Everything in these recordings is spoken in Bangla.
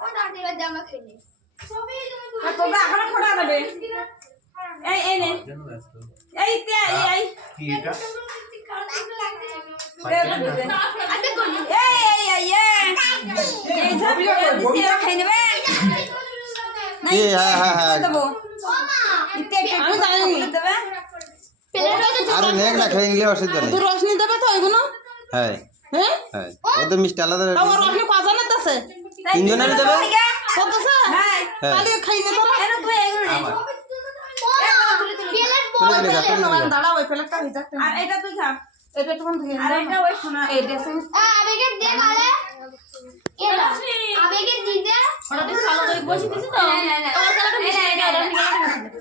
আমার দাদির জামা খেলে তোকে এখনো ফোটা দেবে এই নে এই কি এটা খাই নেবে আমি জানি আরে নেক না খেয়ে নিলে অসুবিধা নেই তুই রসনি দেবে তো এগুলো হ্যাঁ হ্যাঁ হ্যাঁ ওদের মিষ্টি আলাদা আমার রসনি কজনের আছে তিনজনের দেবে কত আছে হ্যাঁ তাহলে খাই নে তো এর তুই এগুলো দাঁড়া ওই প্লেটটা ভিজাতে আর এটা তুই খা এটা একটু ধুয়ে আর এটা ওই শোনা এই ড্রেসিং আবেগে দে কালে এটা আবেগে দিতে ওটা তুই ভালো করে বসে দিছিস তো তোমার কালারটা মিশে গেল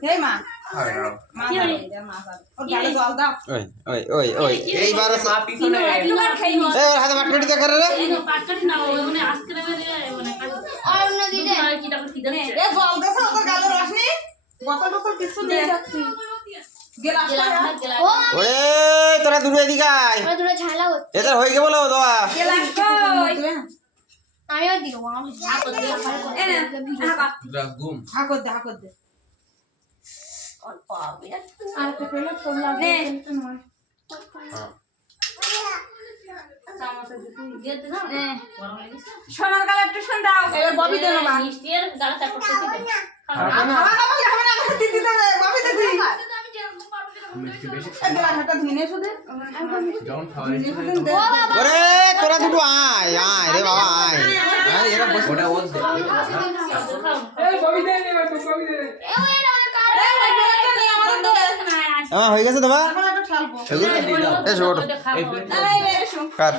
এই মা মা ওর গালে জল দাও ওই এইবার আছে পিছনে একবার খাই নি এই ওর হাতে বাটকাটি দেখা রে এই পাটকাটি না মানে আজকে মানে আর অন্য দিতে আর কি তারপর কি জানিস এ জল দেছে ওর গালে রসনি বোতল বোতল কিছু নিয়ে যাচ্ছি গেলাসটা ও ওরে তোরা দূরে এদিকে আয় আমরা দুটো ঝালা হচ্ছে এদের হয়ে গেল বলো দাও গেলাস কই আমিও দিব আমি গুম হাকত দে অল্প বিরাট আর একটা প্লেট কম লাগবে কিন্তু নয় চামচে দিতে গেতে না গরম হয়ে গেছে সোনার গালে একটু শুন দাও এবার ববি দে না মিষ্টি এর গালা চাপ করতে দিতে খাওয়া না বলে হবে না আমাকে দিতে দেবে ববি দে তুই মিষ্টি বেশি এই গ্লাসটা ধুইনে শুধু যখন খাওয়া ইচ্ছে হয় দে ওরে তোরা দুটো আয় আয় রে বাবা আয় আয় এরা বসে ওটা ওর দে এই ববি দে নে ববি দে এ ওই এটা আমাদের কার এই প্লেটটা নিয়ে আমাদের দে হয়ে গেছে দাদা এখন একটু ঠালবো এসো ওঠো এই প্লেট এই এসো কাট